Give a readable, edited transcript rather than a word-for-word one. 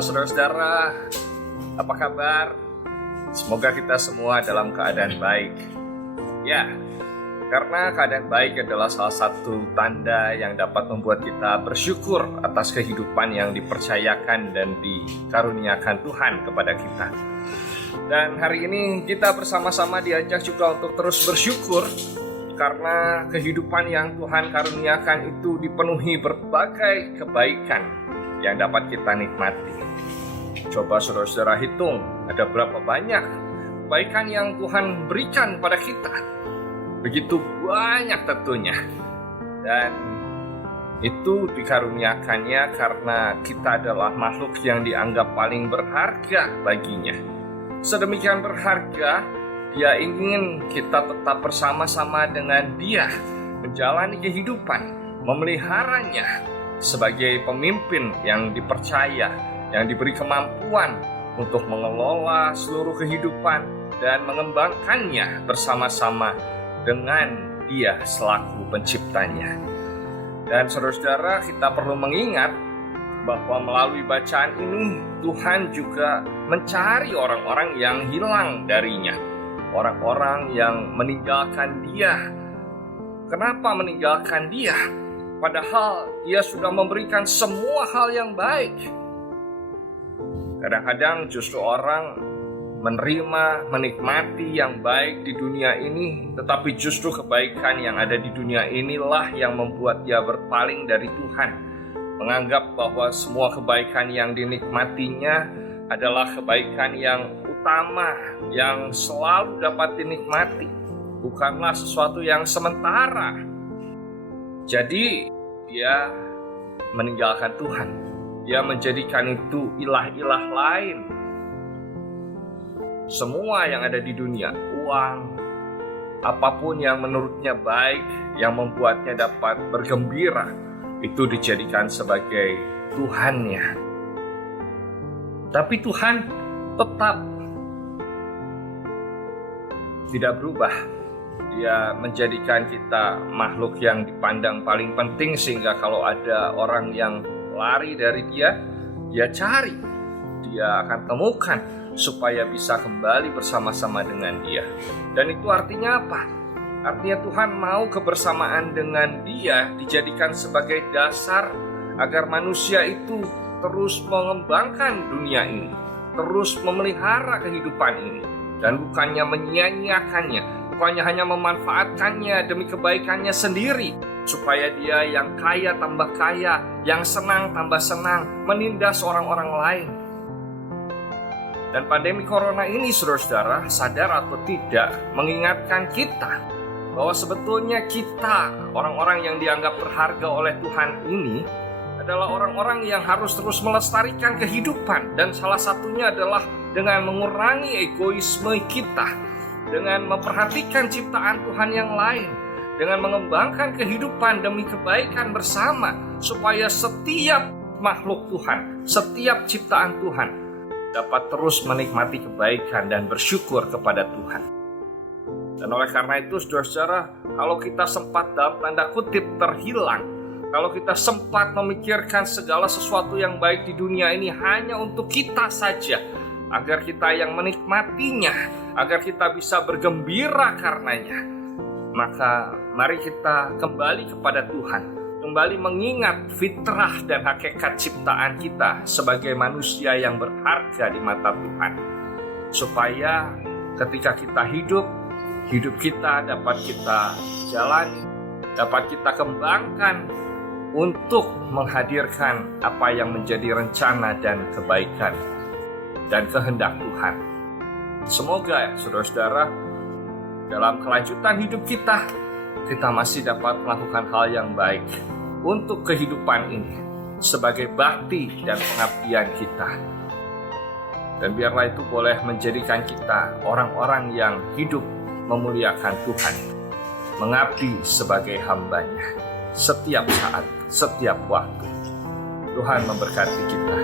Halo saudara-saudara, apa kabar? Semoga kita semua dalam keadaan baik. Ya, karena keadaan baik adalah salah satu tanda yang dapat membuat kita bersyukur atas kehidupan yang dipercayakan dan dikaruniakan Tuhan kepada kita. Dan hari ini kita bersama-sama diajak juga untuk terus bersyukur karena kehidupan yang Tuhan karuniakan itu dipenuhi berbagai kebaikan yang dapat kita nikmati. Coba saudara-saudara hitung, ada berapa banyak kebaikan yang Tuhan berikan pada kita. Begitu banyak tentunya. Dan itu dikaruniakannya karena kita adalah makhluk yang dianggap paling berharga baginya. Sedemikian berharga, Dia ingin kita tetap bersama-sama dengan Dia, menjalani kehidupan, memeliharanya sebagai pemimpin yang dipercaya, yang diberi kemampuan untuk mengelola seluruh kehidupan dan mengembangkannya bersama-sama dengan Dia selaku penciptanya. Dan saudara-saudara, kita perlu mengingat bahwa melalui bacaan ini Tuhan juga mencari orang-orang yang hilang darinya, orang-orang yang meninggalkan Dia. Kenapa meninggalkan Dia? Padahal Dia sudah memberikan semua hal yang baik. Kadang-kadang justru orang menerima, menikmati yang baik di dunia ini, tetapi justru kebaikan yang ada di dunia inilah yang membuat dia berpaling dari Tuhan, menganggap bahwa semua kebaikan yang dinikmatinya adalah kebaikan yang utama, yang selalu dapat dinikmati, bukanlah sesuatu yang sementara. Jadi dia meninggalkan Tuhan, dia menjadikan itu ilah-ilah lain. Semua yang ada di dunia, uang, apapun yang menurutnya baik, yang membuatnya dapat bergembira, itu dijadikan sebagai Tuhannya. Tapi Tuhan tetap tidak berubah. Dia menjadikan kita makhluk yang dipandang paling penting, sehingga kalau ada orang yang lari dari Dia, Dia cari, Dia akan temukan supaya bisa kembali bersama-sama dengan Dia. Dan itu artinya apa? Artinya Tuhan mau kebersamaan dengan Dia dijadikan sebagai dasar agar manusia itu terus mengembangkan dunia ini, terus memelihara kehidupan ini, dan bukannya menyia-nyiakannya, bukannya hanya memanfaatkannya demi kebaikannya sendiri, supaya dia yang kaya tambah kaya, yang senang tambah senang, menindas orang-orang lain. Dan pandemi corona ini, saudara-saudara, sadar atau tidak, mengingatkan kita bahwa sebetulnya kita, orang-orang yang dianggap berharga oleh Tuhan ini, adalah orang-orang yang harus terus melestarikan kehidupan. Dan salah satunya adalah dengan mengurangi egoisme kita, dengan memperhatikan ciptaan Tuhan yang lain, dengan mengembangkan kehidupan demi kebaikan bersama, supaya setiap makhluk Tuhan, setiap ciptaan Tuhan dapat terus menikmati kebaikan dan bersyukur kepada Tuhan. Dan oleh karena itu, saudara-saudara, kalau kita sempat dalam tanda kutip terhilang, kalau kita sempat memikirkan segala sesuatu yang baik di dunia ini hanya untuk kita saja, agar kita yang menikmatinya, agar kita bisa bergembira karenanya, maka mari kita kembali kepada Tuhan, kembali mengingat fitrah dan hakikat ciptaan kita sebagai manusia yang berharga di mata Tuhan, supaya ketika kita hidup kita dapat kita jalani, dapat kita kembangkan untuk menghadirkan apa yang menjadi rencana dan kebaikan dan kehendak Tuhan. Semoga saudara-saudara, dalam kelanjutan hidup kita masih dapat melakukan hal yang baik untuk kehidupan ini sebagai bakti dan pengabdian kita. Dan biarlah itu boleh menjadikan kita orang-orang yang hidup memuliakan Tuhan, mengabdi sebagai hamba-Nya setiap saat, setiap waktu. Tuhan memberkati kita.